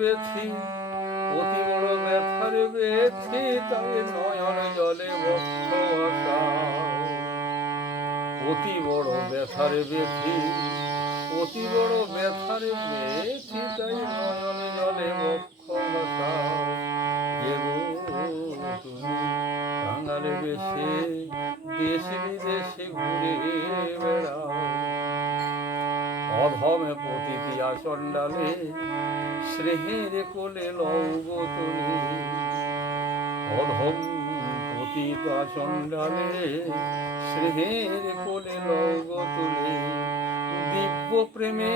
বেথি, অতি বড় ব্যথার বেথি, তাই নয়ন জলে বক্ষ ভাসাও। অতি বড় ব্যথার বেথি, অতি বড় ব্যথার বেথি, তাই নয়ন জলে বক্ষ ভাসাও। কে গো তুমি কাঙাল বেশে দেশ বিদেশে ঘুরে বেড়াও। অধমে পতিতি আচণ্ডালে স্নেহের কোলে লও গো তুলি। অধম পতিত আচণ্ডালে স্নেহের কোলে লও গো তুলি। দিব্য প্রেমে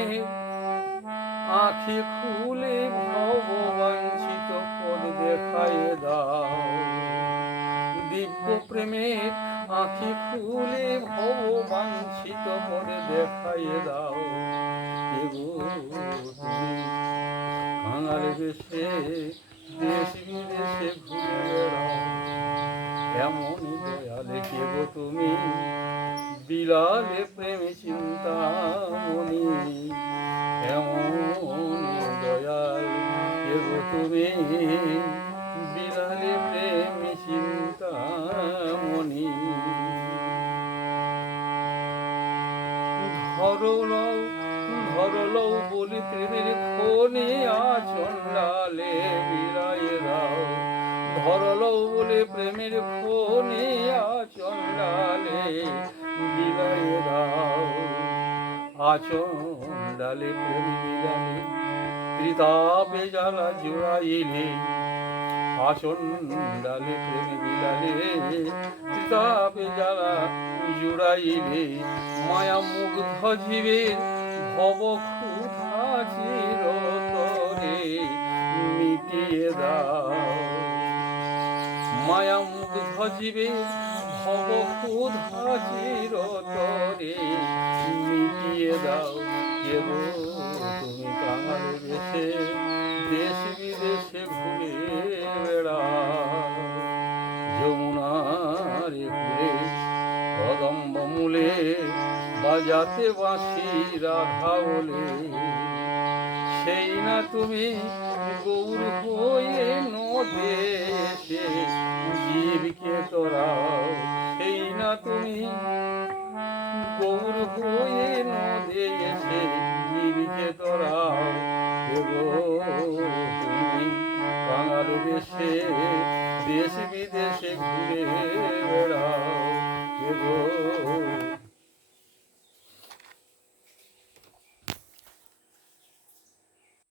আঁখি খুলে ভববাঞ্ছিত পদ দেখাইয়ে দাও। দিব্য প্রেমে আঁখি খুলে ভববাঞ্ছিত পদ দেখাইয়ে দাও। কে গো তুমি কাঙাল বেশে দেশ বিদেশে ঘুরে বেড়াও। এমন দয়ালে কে গো তুমি বিলালে প্রেমে চিন্তামণি। এমন দয়াল কে গো তুমি বিলালে প্রেমে চিন্তামণি। ধরলও বলি প্রেমের খনি আচণ্ডালে বিলাইয়ে দাও। ধরলও বলে প্রেমের খনি আচণ্ডালে বিলাইয়ে দাও। আচণ্ডালে প্রেম বিলালে ত্রিতাপে জ্বালা জুড়াইলে। আচণ্ডালে প্রেম বিলালে ত্রিতাপে জ্বালা জুড়াইলে। মায়া মুগ্ধ জীবের ভব ক্ষুধা চিরতরে মিটিয়ে দাও। মায়া মুগ্ধ জীবের ভব ক্ষুধা চিরতরে মিটিয়ে দাও। কে গো তুমি কাঙাল বেশে দেশ বিদেশে ঘুরে বেড়াও। যমুনার কূলে কদম্ব মূলে বাজাতে বাঁশি রাধা বলে। সেই না তুমি গৌর হয়ে নদেশে জীবকে তোরাও। সেই না তুমি গৌর হয়ে নদেশে জীবকে তোরাও।